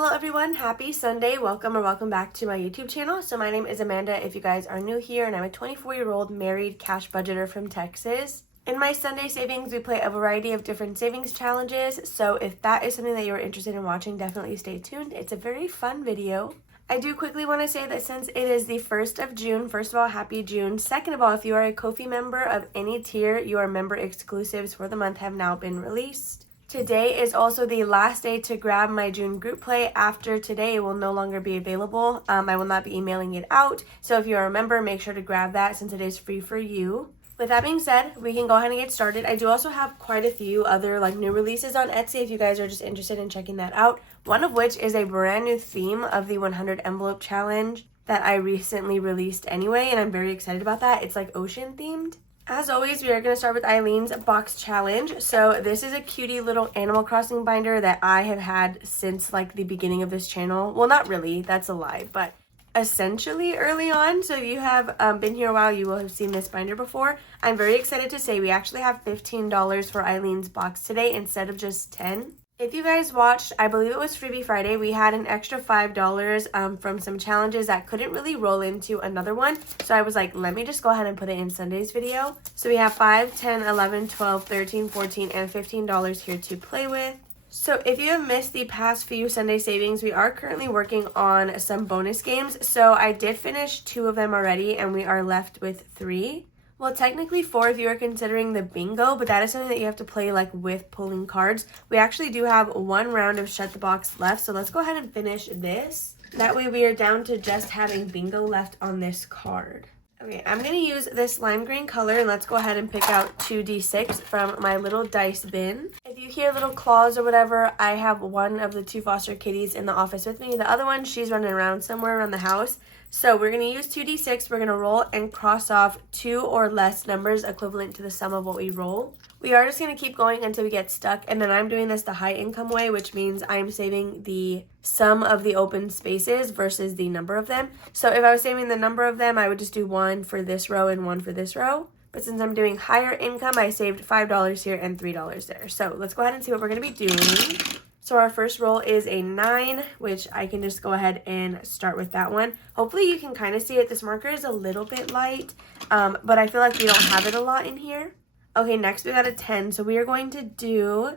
Hello everyone, happy Sunday. Welcome back to my YouTube channel. So my name is Amanda if you guys are new here, and I'm a 24-year-old married cash budgeter from Texas. In my Sunday savings, we play a variety of different savings challenges. So if that is something that you're interested in watching, definitely stay tuned. It's a very fun video. I do quickly want to say that since it is the 1st of June, first of all, happy June. Second of all, if you are a Ko-fi member of any tier, your member exclusives for the month have now been released. Today is also the last day to grab my June group play. After today, it will no longer be available. I will not be emailing it out. So if you're a member, make sure to grab that since it is free for you. With that being said, we can go ahead and get started. I do also have quite a few other new releases on Etsy if you guys are just interested in checking that out. One of which is a brand new theme of the 100 envelope challenge that I recently released anyway, and I'm very excited about that. It's like ocean themed. As always, we are going to start with Eileen's box challenge. So this is a cutie little Animal Crossing binder that I have had since the beginning of this channel. Well, not really, that's a lie, but essentially early on. So if you have been here a while, you will have seen this binder before. I'm very excited to say we actually have $15 for Eileen's box today instead of just $10. If you guys watched, I believe it was Freebie Friday, we had an extra $5 from some challenges that couldn't really roll into another one. So I was like, let me just go ahead and put it in Sunday's video. So we have $5, $10, $11, $12, $13, $14, and $15 here to play with. So if you have missed the past few Sunday savings, we are currently working on some bonus games. So I did finish 2 of them already, and we are left with 3. Well, technically 4 if you are considering the bingo, but that is something that you have to play with pulling cards. We actually do have 1 round of Shut the Box left, so let's go ahead and finish this. That way we are down to just having bingo left on this card. Okay, I'm going to use this lime green color, and let's go ahead and pick out 2d6 from my little dice bin. If you hear little claws or whatever, I have one of the 2 foster kitties in the office with me. The other one, she's running around somewhere around the house. So we're going to use 2d6, we're going to roll and cross off 2 or less numbers equivalent to the sum of what we roll. We are just going to keep going until we get stuck, and then I'm doing this the high income way, which means I'm saving the sum of the open spaces versus the number of them. So if I was saving the number of them, I would just do 1 for this row and 1 for this row. But since I'm doing higher income, I saved $5 here and $3 there. So let's go ahead and see what we're going to be doing. So our first roll is a 9, which I can just go ahead and start with that one. Hopefully you can kind of see it. This marker is a little bit light, but I feel like we don't have it a lot in here. Okay, next we got a 10. So we are going to do,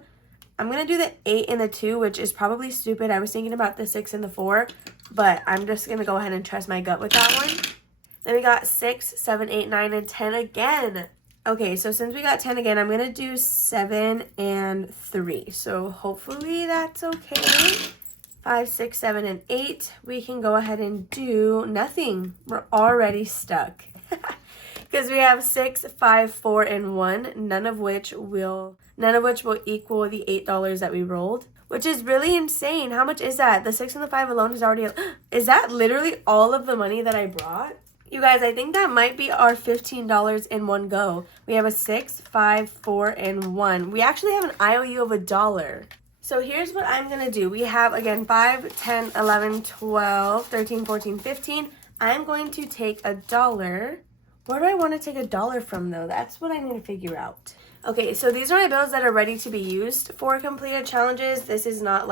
I'm going to do the 8 and the 2, which is probably stupid. I was thinking about the 6 and the 4, but I'm just going to go ahead and trust my gut with that one. Then we got 6, 7, 8, 9, and 10 again. Okay, so since we got 10 again, I'm going to do 7 and 3. So hopefully that's okay. 5, 6, 7, and 8. We can go ahead and do nothing. We're already stuck. Because we have 6, 5, 4, and 1, none of which will equal the $8 that we rolled. Which is really insane. How much is that? The 6 and the 5 alone is already... Is that literally all of the money that I brought? You guys, I think that might be our $15 in one go. We have a 6, 5, 4, and 1. We actually have an IOU of $1. So here's what I'm going to do. We have, again, 5, 10, 11, 12, 13, 14, 15. I'm going to take $1. Where do I want to take $1 from, though? That's what I need to figure out. Okay, so these are my bills that are ready to be used for completed challenges. This is not,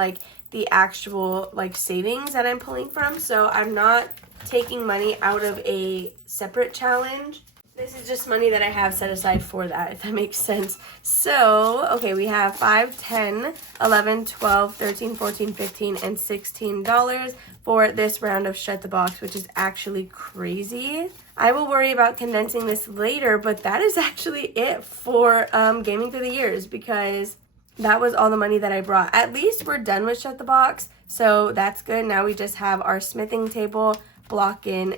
the actual, savings that I'm pulling from. So I'm not taking money out of a separate challenge. This is just money that I have set aside for that, if that makes sense. So, okay, we have 5, 10, 11, 12, 13, 14, 15, and $16 for this round of Shut the Box, which is actually crazy. I will worry about condensing this later, but that is actually it for Gaming Through the Years, because that was all the money that I brought. At least we're done with Shut the Box, so that's good. Now we just have our smithing table, block in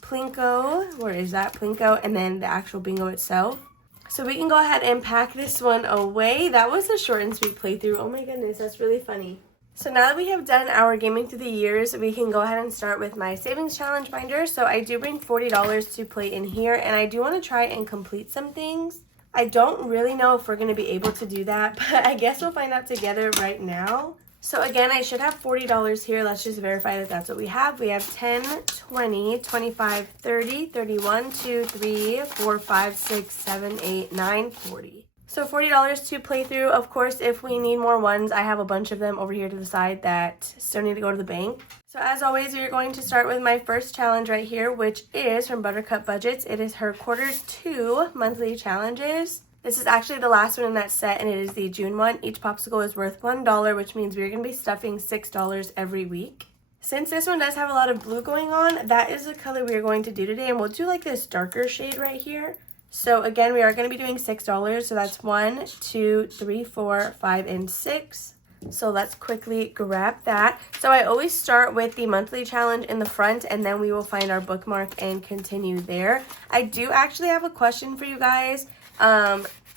Plinko, where is that, Plinko, and then the actual bingo itself. So we can go ahead and pack this one away. That was a short and sweet playthrough. Oh my goodness, that's really funny. So now that we have done our Gaming Through the Years, we can go ahead and start with my savings challenge binder. So I do bring $40 to play in here, and I do want to try and complete some things. I don't really know if we're going to be able to do that, but I guess we'll find out together right now. So again, I should have $40 here. Let's just verify that that's what we have. We have 10, 20, 25, 30, 31, 2, 3, 4, 5, 6, 7, 8, 9, 40. So $40 to play through. Of course, if we need more ones, I have a bunch of them over here to the side that still need to go to the bank. So as always, we are going to start with my first challenge right here, which is from Buttercup Budgets. It is her Q2 monthly challenges. This is actually the last one in that set, and it is the June one. Each popsicle is worth $1, which means we're going to be stuffing $6 every week. Since this one does have a lot of blue going on, that is the color we are going to do today, and we'll do like this darker shade right here. So again, we are going to be doing $6, so that's 1, 2, 3, 4, 5, and 6. So let's quickly grab that. So I always start with the monthly challenge in the front, and then we will find our bookmark and continue there. I do actually have a question for you guys,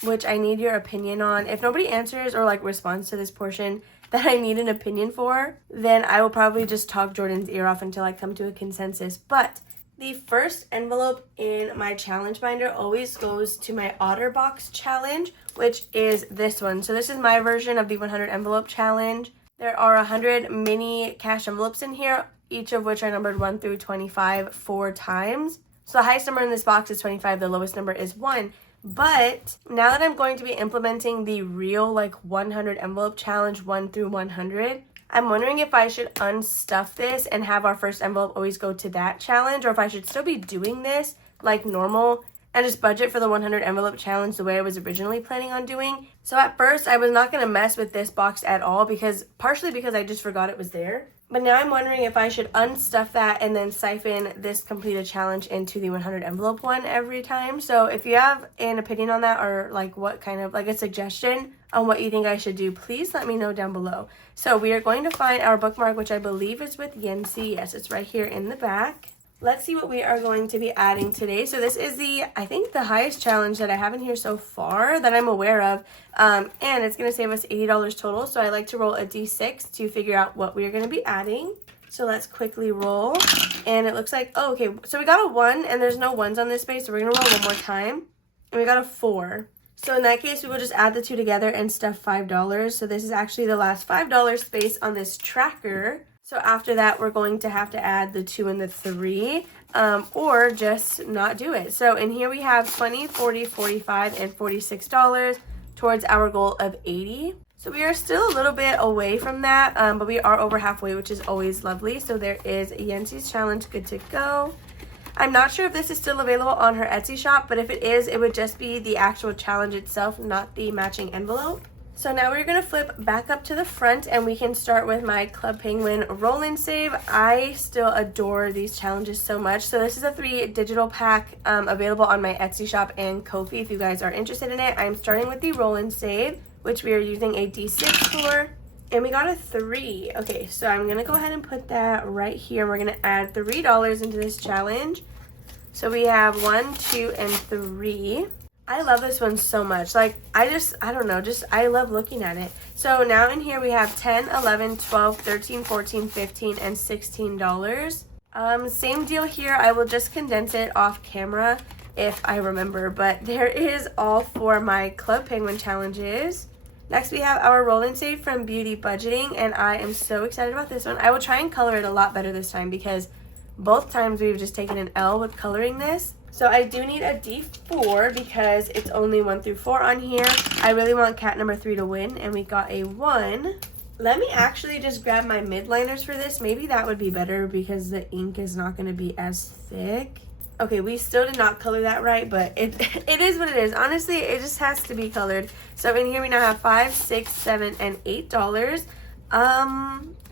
which I need your opinion on. If nobody answers or like responds to this portion that I need an opinion for, then I will probably just talk Jordan's ear off until I come to a consensus. But the first envelope in my challenge binder always goes to my OtterBox challenge, which is this one. So this is my version of the 100 envelope challenge. There are 100 mini cash envelopes in here, each of which are numbered 1 through 25 4 times. So the highest number in this box is 25, the lowest number is 1. But now that I'm going to be implementing the real like 100 envelope challenge 1 through 100, I'm wondering if I should unstuff this and have our first envelope always go to that challenge, or if I should still be doing this like normal and just budget for the 100 envelope challenge the way I was originally planning on doing. So at first I was not going to mess with this box at all, partially because I just forgot it was there. But now I'm wondering if I should unstuff that and then siphon this completed challenge into the 100 envelope one every time. So if you have an opinion on that, or like what kind of like a suggestion on what you think I should do, please let me know down below. So we are going to find our bookmark, which I believe is with Izzy. Yes, it's right here in the back. Let's see what we are going to be adding today. So this is I think the highest challenge that I have in here so far that I'm aware of. And it's going to save us $80 total. So I like to roll a D6 to figure out what we are going to be adding. So let's quickly roll. And it looks like, oh, okay. So we got a 1 and there's no 1s on this space. So we're going to roll one more time. And we got a 4. So in that case, we will just add the two together and stuff $5. So this is actually the last $5 space on this tracker. So after that, we're going to have to add the 2 and the 3, or just not do it. So in here we have $20, $40, $45, and $46 towards our goal of $80. So we are still a little bit away from that, but we are over halfway, which is always lovely. So there is Izzy's challenge good to go. I'm not sure if this is still available on her Etsy shop, but if it is, it would just be the actual challenge itself, not the matching envelope. So now we're going to flip back up to the front, and we can start with my Club Penguin Roll and Save. I still adore these challenges so much. So this is a 3 digital pack available on my Etsy shop and Ko-fi if you guys are interested in it. I'm starting with the Roll and Save, which we are using a D6 for. And we got a 3. Okay, so I'm going to go ahead and put that right here. We're going to add $3 into this challenge. So we have 1, 2, and 3. I love this one so much. Like, I don't know, I love looking at it. So now in here we have 10, 11, 12, 13, 14, 15, and $16. Same deal here. I will just condense it off camera if I remember, but there is all for my Club Penguin challenges. Next we have our Roll and Save from Beauty Budgeting, and I am so excited about this one. I will try and color it a lot better this time because both times we've just taken an L with coloring this. So I do need a D4 because it's only 1 through 4 on here. I really want cat number 3 to win, and we got a 1. Let me actually just grab my midliners for this. Maybe that would be better because the ink is not going to be as thick. Okay, we still did not color that right, but it is what it is. Honestly, it just has to be colored. So in here we now have $5, $6, $7, and $8.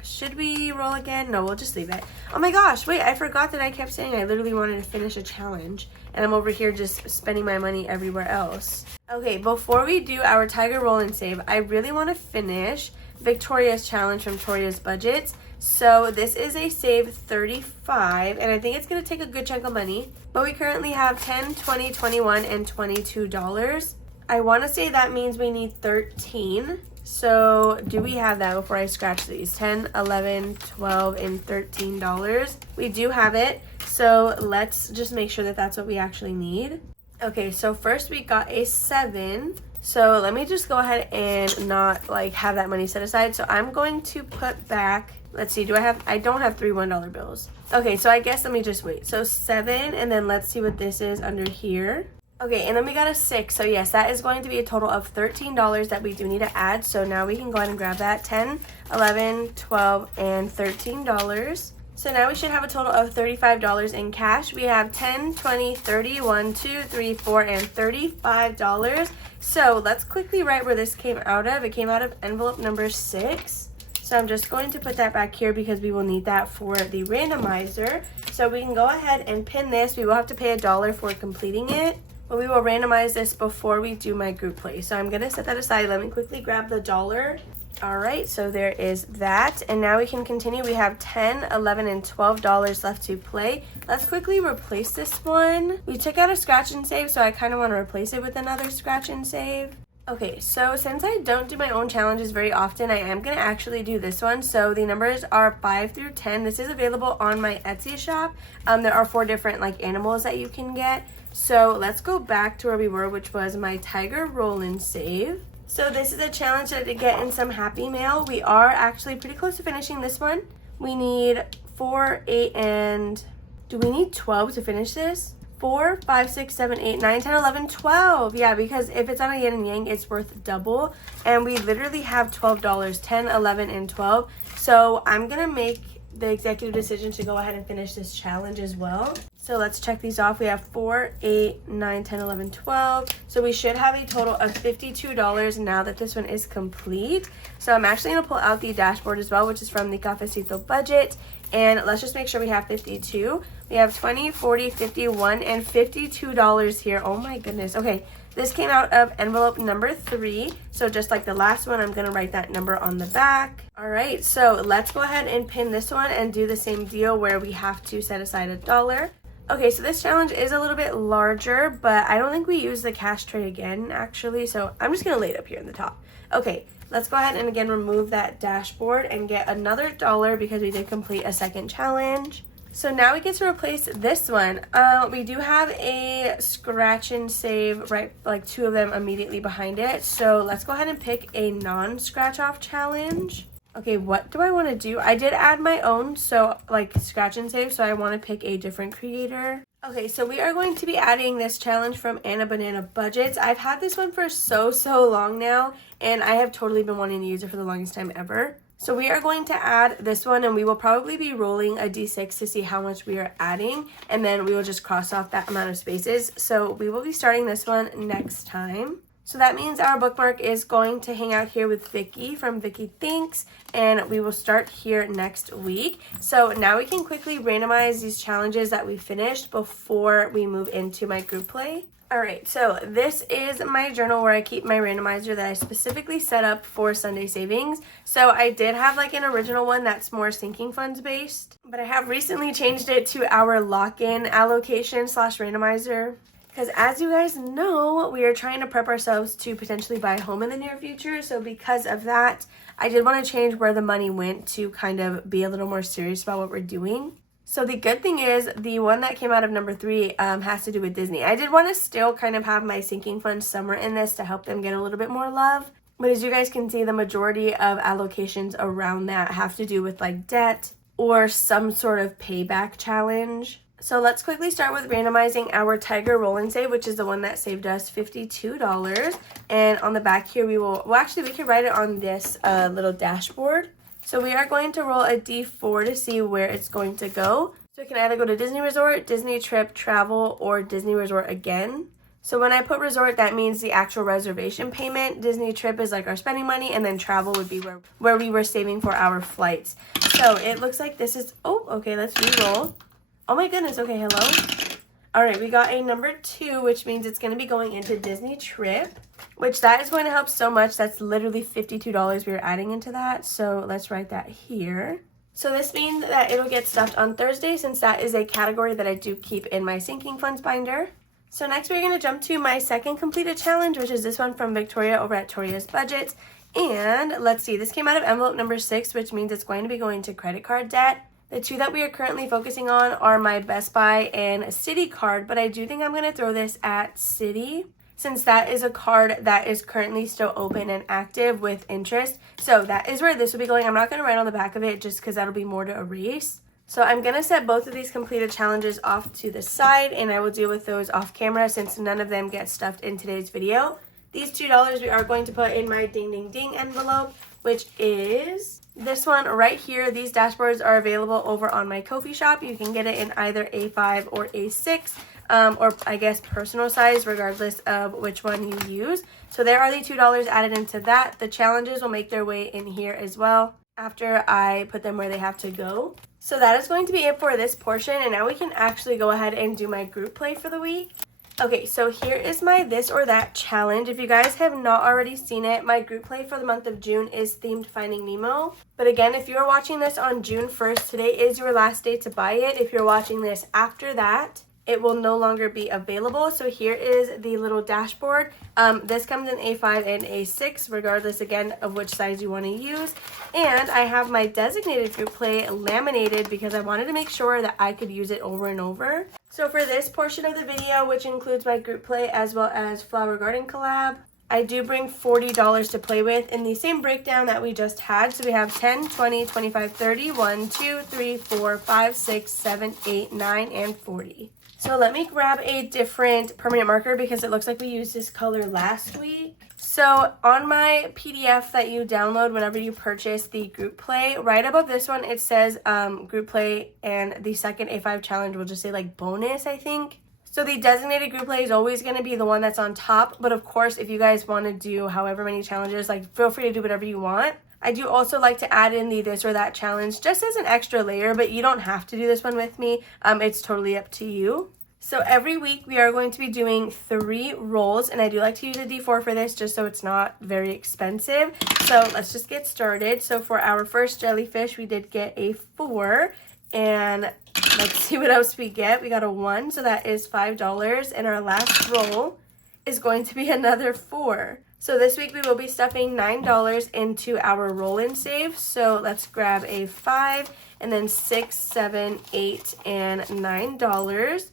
Should we roll again? No, we'll just leave it. Oh my gosh, wait, I forgot that I kept saying I literally wanted to finish a challenge, and I'm over here just spending my money everywhere else. Okay, before we do our Tiger Roll and Save, I really want to finish Victoria's challenge from Victoria's Budgets. So this is a save 35, and I think it's going to take a good chunk of money, but we currently have 10, 20, 21, and $22. I want to say that means we need 13. So do we have that before I scratch these? 10, 11, 12, and $13. We do have it. So let's just make sure that that's what we actually need. Okay, so first we got a 7. So let me just go ahead and not like have that money set aside. So I'm going to put back, let's see, I don't have 3 $1 bills. Okay, so I guess let me just wait. So 7, and then let's see what this is under here. Okay, and then we got a 6. So yes, that is going to be a total of $13 that we do need to add. So now we can go ahead and grab that. 10, 11, 12, and $13. So now we should have a total of $35 in cash. We have 10, 20, 30, 1, 2, 3, 4, and $35. So let's quickly write where this came out of. It came out of envelope number 6. So I'm just going to put that back here because we will need that for the randomizer. So we can go ahead and pin this. We will have to pay $1 for completing it, but we will randomize this before we do my group play. So I'm gonna set that aside. Let me quickly grab the $1. All right, so there is that. And now we can continue. We have 10, 11, and $12 left to play. Let's quickly replace this one. We took out a scratch and save, so I kind of want to replace it with another scratch and save. Okay, so since I don't do my own challenges very often, I am going to actually do this one. So the numbers are 5 through 10. This is available on my Etsy shop. There are 4 different animals that you can get. So let's go back to where we were, which was my tiger roll and save. So this is a challenge that to get in some happy mail. We are actually pretty close to finishing this one. We need 4, 8, and do we need 12 to finish this? 4, 5, 6, 7, 8, 9, 10, 11, 12. Yeah, because if it's on a yin and yang, it's worth double. And we literally have $12, 10, 11, and 12. So I'm going to make the executive decision to go ahead and finish this challenge as well. So let's check these off. We have 4, 8, 9, 10, 11, 12. So we should have a total of $52 now that this one is complete. So I'm actually going to pull out the dashboard as well, which is from the Cafecito budget. And let's just make sure we have 52. We have 20, 40, 51, and $52 here. Oh my goodness. Okay, this came out of envelope number 3. So just like the last one, I'm going to write that number on the back. All right, so let's go ahead and pin this one and do the same deal where we have to set aside $1. Okay, so this challenge is a little bit larger, but I don't think we use the cash tray again, actually. So I'm just going to lay it up here in the top. Okay, let's go ahead and again remove that dashboard and get another $1 because we did complete a second challenge. So now we get to replace this one. We do have a scratch and save, right, like 2 of them immediately behind it. So let's go ahead and pick a non-scratch off challenge. Okay, what do I want to do? I did add my own, so like scratch and save, so I want to pick a different creator. Okay, so we are going to be adding this challenge from Anna Banana Budgets. I've had this one for so long now, and I have totally been wanting to use it for the longest time ever. So we are going to add this one, and we will probably be rolling a d6 to see how much we are adding, and then we will just cross off that amount of spaces. So we will be starting this one next time. So that means our bookmark is going to hang out here with Vicky from Vicky Thinks, and we will start here next week. So now we can quickly randomize these challenges that we finished before we move into my group play. All right, so this is my journal where I keep my randomizer that I specifically set up for Sunday savings. So I did have like an original one that's more sinking funds based, but I have recently changed it to our lock-in allocation / randomizer. Because as you guys know, we are trying to prep ourselves to potentially buy a home in the near future. So because of that, I did want to change where the money went to kind of be a little more serious about what we're doing. So the good thing is the one that came out of number 3 has to do with Disney. I did want to still kind of have my sinking funds somewhere in this to help them get a little bit more love. But as you guys can see, the majority of allocations around that have to do with like debt or some sort of payback challenge. So let's quickly start with randomizing our Tiger Roll and Save, which is the one that saved us $52. And on the back here, we can write it on this little dashboard. So we are going to roll a D4 to see where it's going to go. So it can either go to Disney Resort, Disney Trip, Travel, or Disney Resort again. So when I put resort, that means the actual reservation payment. Disney Trip is like our spending money, and then travel would be where we were saving for our flights. So it looks like this is, oh, okay, let's re-roll. Oh my goodness, okay, hello. All right, we got a number 2, which means it's going to be going into Disney Trip, which that is going to help so much. That's literally $52 we are adding into that. So let's write that here. So this means that it'll get stuffed on Thursday, since that is a category that I do keep in my sinking funds binder. So next we're going to jump to my second completed challenge, which is this one from Victoria over at Toria's Budget. And let's see, this came out of envelope number 6, which means it's going to be going to credit card debt. The 2 that we are currently focusing on are my Best Buy and Citi card, but I do think I'm going to throw this at Citi, since that is a card that is currently still open and active with interest. So that is where this will be going. I'm not going to write on the back of it just because that'll be more to erase. So I'm going to set both of these completed challenges off to the side, and I will deal with those off camera since none of them get stuffed in today's video. These $2 we are going to put in my ding ding ding envelope, which is this one right here. These dashboards are available over on my Ko-fi shop. You can get it in either A5 or A6, or I guess personal size, regardless of which one you use. So there are the $2 added into that. The challenges will make their way in here as well after I put them where they have to go. So that is going to be it for this portion, and now we can actually go ahead and do my group play for the week. Okay, so here is my this or that challenge. If you guys have not already seen it, my group play for the month of June is themed Finding Nemo. But again, if you're watching this on June 1st, today is your last day to buy it. If you're watching this after that, it will no longer be available. So here is the little dashboard. This comes in A5 and A6, regardless again of which size you want to use. And I have my designated group play laminated because I wanted to make sure that I could use it over and over. So for this portion of the video, which includes my group play as well as Flower Garden Collab, I do bring $40 to play with in the same breakdown that we just had. So we have 10, 20, 25, 30, 1, 2, 3, 4, 5, 6, 7, 8, 9, and 40. So let me grab a different permanent marker because it looks like we used this color last week. So on my PDF that you download whenever you purchase the group play, right above this one, it says group play, and the second A5 challenge will just say like bonus, I think. So the designated group play is always going to be the one that's on top. But of course, if you guys want to do however many challenges, like feel free to do whatever you want. I do also like to add in the this or that challenge just as an extra layer, but you don't have to do this one with me. It's totally up to you. So every week we are going to be doing 3 rolls, and I do like to use a D4 for this just so it's not very expensive. So let's just get started. So for our first jellyfish, we did get a 4, and let's see what else we get. We got a 1, so that is $5, and our last roll is going to be another 4. So this week we will be stuffing $9 into our roll and save. So let's grab a 5, and then 6, 7, 8, and $9.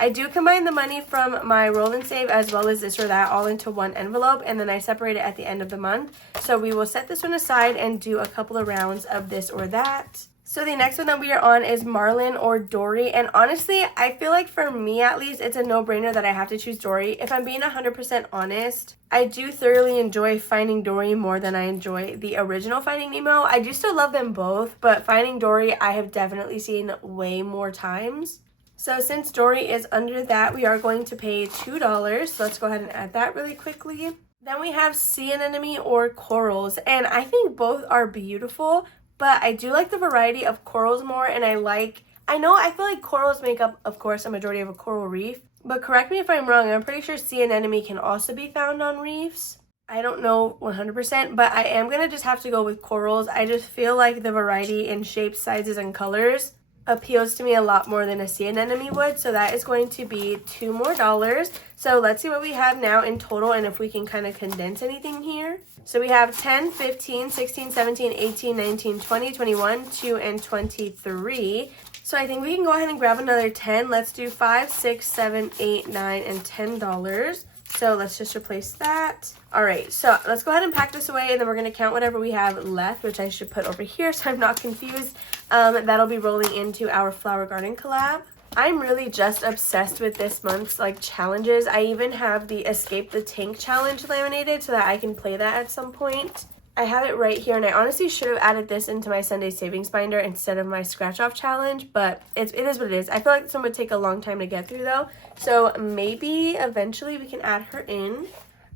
I do combine the money from my roll and save as well as this or that all into one envelope, and then I separate it at the end of the month. So we will set this one aside and do a couple of rounds of this or that. So the next one that we are on is Marlin or Dory, and honestly, I feel like for me at least, it's a no-brainer that I have to choose Dory. If I'm being 100% honest, I do thoroughly enjoy Finding Dory more than I enjoy the original Finding Nemo. I do still love them both, but Finding Dory I have definitely seen way more times. So since Dory is under that, we are going to pay $2. So let's go ahead and add that really quickly. Then we have Sea Anemone or Corals, and I think both are beautiful, but I do like the variety of corals more, and I feel like corals make up, of course, a majority of a coral reef, but correct me if I'm wrong, I'm pretty sure sea anemone can also be found on reefs. I don't know 100%, but I am going to just have to go with corals. I just feel like the variety in shapes, sizes, and colors appeals to me a lot more than a sea anemone would, so that is going to be $2 more. So let's see what we have now in total and if we can kind of condense anything here. So we have 10, 15, 16, 17, 18, 19, 20, 21, 2, and 23. So I think we can go ahead and grab another 10. Let's do 5, 6, 7, 8, 9, and $10. So let's just replace that. All right, so let's go ahead and pack this away, and then we're going to count whatever we have left, which I should put over here so I'm not confused. That'll be rolling into our Flower Garden collab. I'm really just obsessed with this month's challenges. I even have the Escape the Tank challenge laminated so that I can play that at some point. I have it right here, and I honestly should have added this into my Sunday savings binder instead of my scratch off challenge, but it is what it is. I feel like this one would take a long time to get through though, so maybe eventually we can add her in.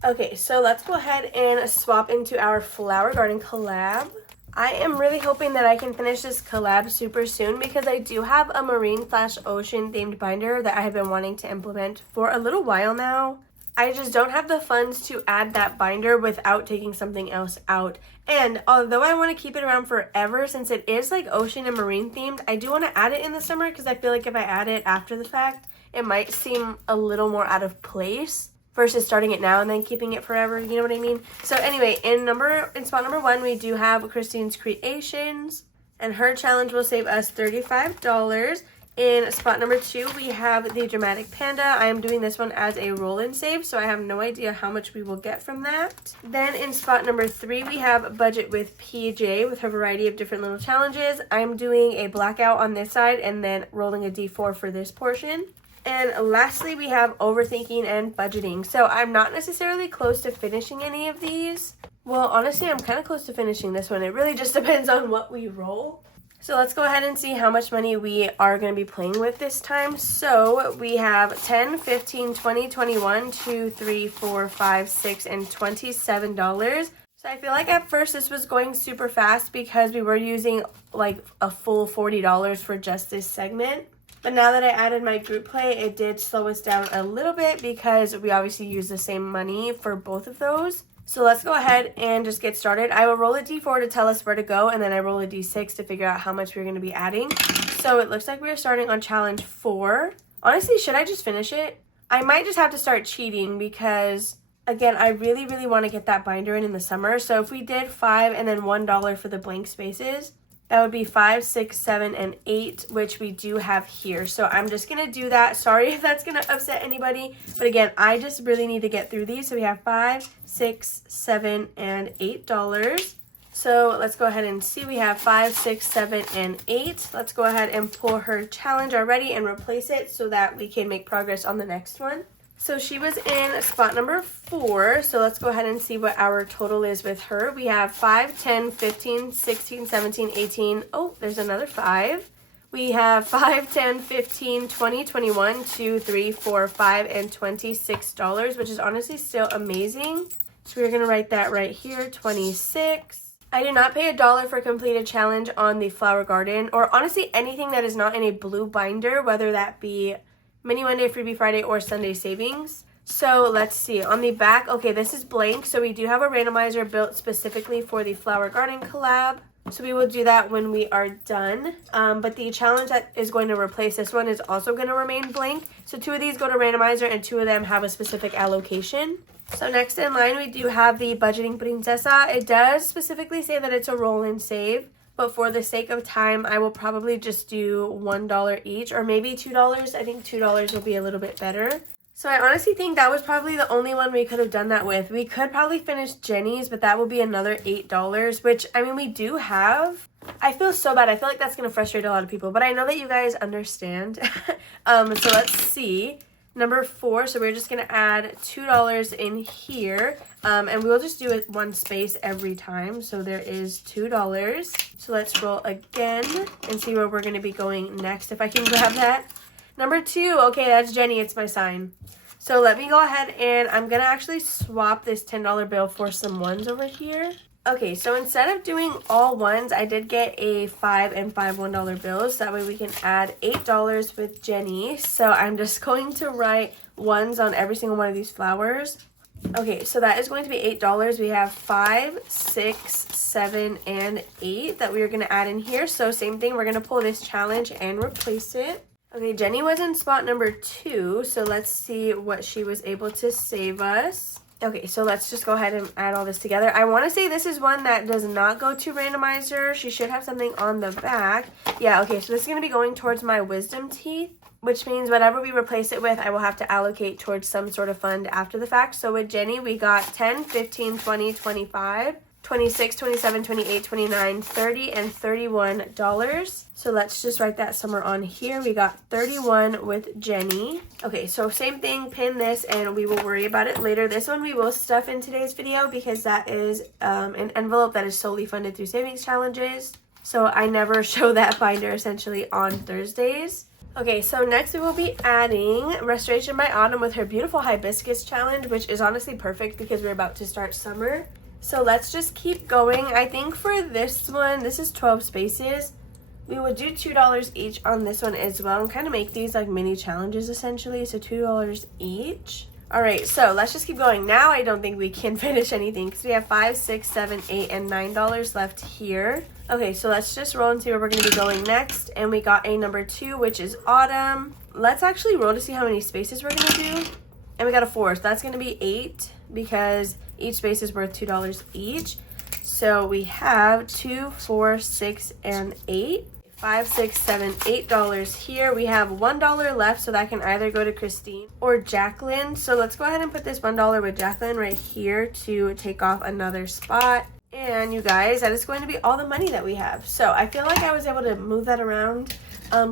Okay, so let's go ahead and swap into our Flower Garden collab. I am really hoping that I can finish this collab super soon because I do have a marine/ocean themed binder that I have been wanting to implement for a little while now. I just don't have the funds to add that binder without taking something else out. And although I want to keep it around forever, since it is ocean and marine themed, I do want to add it in the summer because I feel like if I add it after the fact, it might seem a little more out of place versus starting it now and then keeping it forever, you know what I mean? So anyway, in spot number 1, we do have Christine's Creations, and her challenge will save us $35. In spot number 2, we have the Dramatic Panda. I am doing this one as a roll and save, so I have no idea how much we will get from that. Then in spot number 3, we have Budget with PJ with her variety of different little challenges. I'm doing a blackout on this side and then rolling a D4 for this portion. And lastly, we have Overthinking and Budgeting. So I'm not necessarily close to finishing any of these. Well, honestly, I'm kind of close to finishing this one. It really just depends on what we roll. So let's go ahead and see how much money we are going to be playing with this time. So we have 10, 15, 20, 21, 2, 3, 4, 5, 6, and $27. So I feel like at first this was going super fast because we were using like a full $40 for just this segment. But now that I added my group play, it did slow us down a little bit because we obviously use the same money for both of those. So let's go ahead and just get started. I will roll a D4 to tell us where to go, and then I roll a D6 to figure out how much we're going to be adding. So it looks like we are starting on challenge 4. Honestly, should I just finish it? I might just have to start cheating because, again, I really, really want to get that binder in the summer. So if we did $5 and then $1 for the blank spaces, that would be 5, 6, 7, and 8, which we do have here. So I'm just going to do that. Sorry if that's going to upset anybody. But again, I just really need to get through these. So we have 5, 6, 7, and $8. So let's go ahead and see. We have 5, 6, 7, and 8. Let's go ahead and pull her challenge already and replace it so that we can make progress on the next one. So she was in spot number 4, so let's go ahead and see what our total is with her. We have 5, 10, 15, 16, 17, 18. Oh, there's another 5. We have 5, 10, 15, 20, 21, 2, 3, 4, 5, and $26, which is honestly still amazing. So we're going to write that right here, 26. I did not pay $1 for completed challenge on the flower garden, or honestly anything that is not in a blue binder, whether that be Mini Monday, Freebie Friday, or Sunday Savings. So let's see. On the back, okay, this is blank. So we do have a randomizer built specifically for the Flower Garden collab. So we will do that when we are done. But the challenge that is going to replace this one is also going to remain blank. So 2 of these go to randomizer and 2 of them have a specific allocation. So next in line, we do have the Budgeting Princesa. It does specifically say that it's a roll and save. But for the sake of time, I will probably just do $1 each or maybe $2. I think $2 will be a little bit better. So I honestly think that was probably the only one we could have done that with. We could probably finish Jenny's, but that will be another $8, which, I mean, we do have. I feel so bad. I feel like that's going to frustrate a lot of people, but I know that you guys understand. So let's see. Number 4, so we're just going to add $2 in here, and we will just do it one space every time. So there is $2. So let's roll again and see where we're going to be going next, if I can grab that. Number 2, okay, that's Jenny. It's my sign. So let me go ahead and I'm going to actually swap this $10 bill for some ones over here. Okay, so instead of doing all ones, I did get a 5 and 5 $1 bills. That way we can add $8 with Jenny. So I'm just going to write ones on every single one of these flowers. Okay, so that is going to be $8. We have 5, 6, 7, and 8 that we are going to add in here. So same thing, we're going to pull this challenge and replace it. Okay, Jenny was in spot number 2. So let's see what she was able to save us. Okay, so let's just go ahead and add all this together. I want to say this is one that does not go to randomizer. She should have something on the back. Yeah, okay, so this is going to be going towards my wisdom teeth, which means whatever we replace it with, I will have to allocate towards some sort of fund after the fact. So with Jenny, we got 10, 15, 20, 25, 26, 27, 28, 29, 30, and $31. So let's just write that somewhere on here. We got 31 with Jenny. Okay, so same thing, pin this, and we will worry about it later. This one we will stuff in today's video because that is an envelope that is solely funded through savings challenges. So I never show that binder essentially on Thursdays. Okay, so next we will be adding Restoration by Autumn with her beautiful hibiscus challenge, which is honestly perfect because we're about to start summer. So let's just keep going. I think for this one, this is 12 spaces. We would do $2 each on this one as well and kind of make these like mini challenges essentially. So $2 each. All right, so let's just keep going. Now I don't think we can finish anything because we have 5, 6, 7, 8, and $9 left here. Okay, so let's just roll and see where we're going to be going next. And we got a number 2, which is Autumn. Let's actually roll to see how many spaces we're going to do. And we got a 4, so that's going to be 8 because each space is worth $2 each. So we have 2, 4, 6, and 8. $5, $6, $7, $8 here. We have $1 left, so that can either go to Christine or Jacqueline. So let's go ahead and put this $1 with Jacqueline right here to take off another spot. And you guys, that is going to be all the money that we have. So I feel like I was able to move that around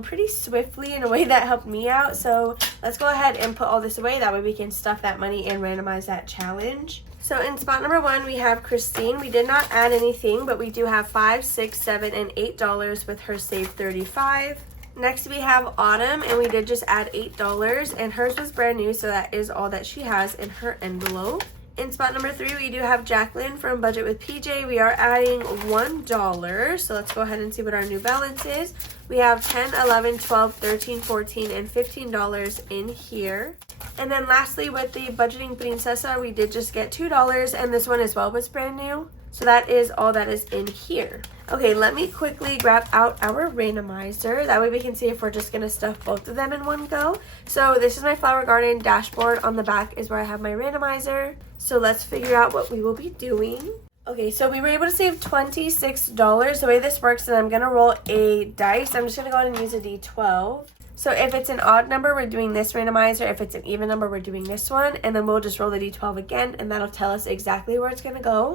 pretty swiftly in a way that helped me out. So let's go ahead and put all this away. That way we can stuff that money and randomize that challenge. So in spot number 1, we have Christine. We did not add anything, but we do have $5, $6, $7, and $8 with her save $35. Next we have Autumn, and we did just add $8, and hers was brand new, so that is all that she has in her envelope. In spot number 3, we do have Jacqueline from Budget with PJ. We are adding $1. So let's go ahead and see what our new balance is. We have $10, $11, $12, $13, $14, and $15 in here. And then lastly, with the Budgeting Princesa, we did just get $2, and this one as well was brand new. So that is all that is in here. Okay, let me quickly grab out our randomizer. That way we can see if we're just going to stuff both of them in one go. So this is my Flower Garden dashboard. On the back is where I have my randomizer. So let's figure out what we will be doing. Okay, so we were able to save $26. The way this works is I'm going to roll a dice. I'm just going to go ahead and use a D12. So if it's an odd number, we're doing this randomizer. If it's an even number, we're doing this one. And then we'll just roll the D12 again, and that'll tell us exactly where it's going to go.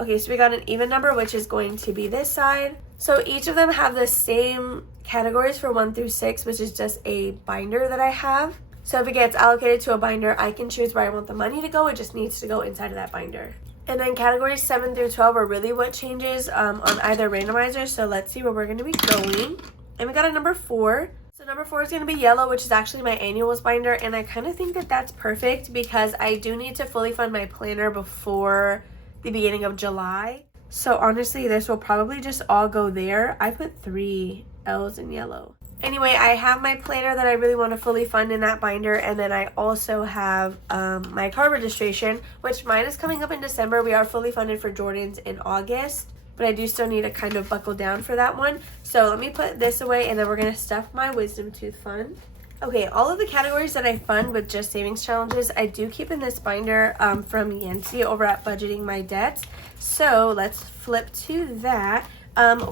Okay, so we got an even number, which is going to be this side. So each of them have the same categories for 1 through 6, which is just a binder that I have. So if it gets allocated to a binder, I can choose where I want the money to go. It just needs to go inside of that binder. And then categories 7 through 12 are really what changes on either randomizer. So let's see where we're going to be going. And we got a number 4. So number 4 is going to be yellow, which is actually my annuals binder. And I kind of think that that's perfect because I do need to fully fund my planner before the beginning of July. So honestly, this will probably just all go there. I put 3 L's in yellow. Anyway, I have my planner that I really want to fully fund in that binder, and then I also have my car registration, which mine is coming up in December. We are fully funded for Jordan's in August, but I do still need to kind of buckle down for that one. So let me put this away, and then we're going to stuff my wisdom tooth fund. Okay, all of the categories that I fund with just savings challenges, I do keep in this binder from Yancy over at Budgeting My Debts. So let's flip to that.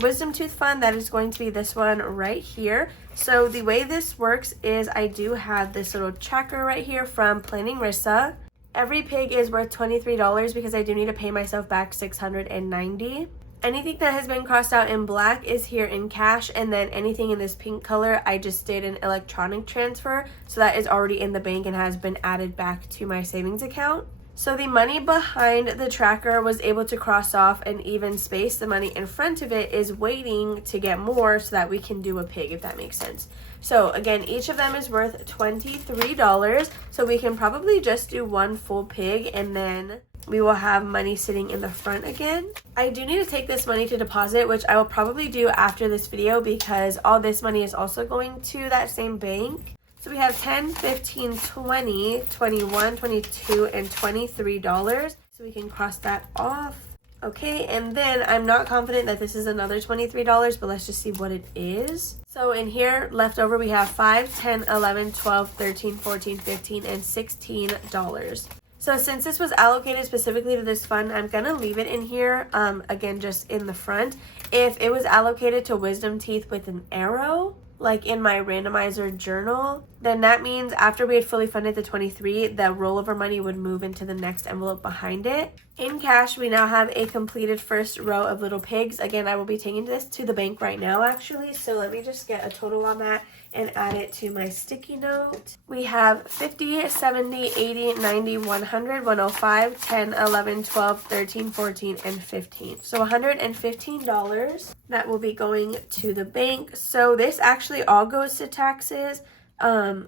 Wisdom Tooth Fund, that is going to be this one right here. So the way this works is I do have this little tracker right here from Planning Rissa. Every pig is worth $23 because I do need to pay myself back $690. Anything that has been crossed out in black is here in cash, and then anything in this pink color, I just did an electronic transfer. So that is already in the bank and has been added back to my savings account. So the money behind the tracker was able to cross off an even space. The money in front of it is waiting to get more so that we can do a pig, if that makes sense. So again, each of them is worth $23. So we can probably just do one full pig, and then we will have money sitting in the front again. I do need to take this money to deposit, which I will probably do after this video because all this money is also going to that same bank. So we have $10, $15, $20, $21, $22, and $23. So we can cross that off. Okay, and then I'm not confident that this is another $23, but let's just see what it is. So in here, left over, we have $5, $10, $11, $12, $13, $14, $15, and $16. So since this was allocated specifically to this fund, I'm going to leave it in here, again, just in the front. If it was allocated to wisdom teeth with an arrow, like in my randomizer journal, then that means after we had fully funded the 23, the rollover money would move into the next envelope behind it. In cash, we now have a completed first row of little pigs. Again, I will be taking this to the bank right now, actually. So let me just get a total on that and add it to my sticky note. We have 50, 70, 80, 90, 100, 105, 10, 11, 12, 13, 14, and 15. So $115 that will be going to the bank. So this actually all goes to taxes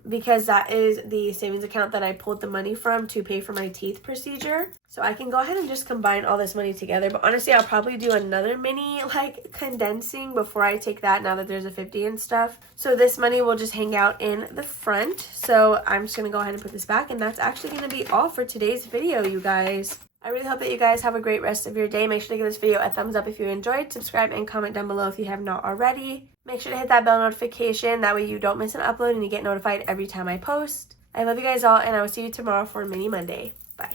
because that is the savings account that I pulled the money from to pay for my teeth procedure. So I can go ahead and just combine all this money together. But honestly, I'll probably do another mini condensing before I take that now that there's a 50 and stuff. So this money will just hang out in the front. So I'm just going to go ahead and put this back. And that's actually going to be all for today's video, you guys. I really hope that you guys have a great rest of your day. Make sure to give this video a thumbs up if you enjoyed. Subscribe and comment down below if you have not already. Make sure to hit that bell notification. That way you don't miss an upload and you get notified every time I post. I love you guys all, and I will see you tomorrow for Mini Monday. Bye.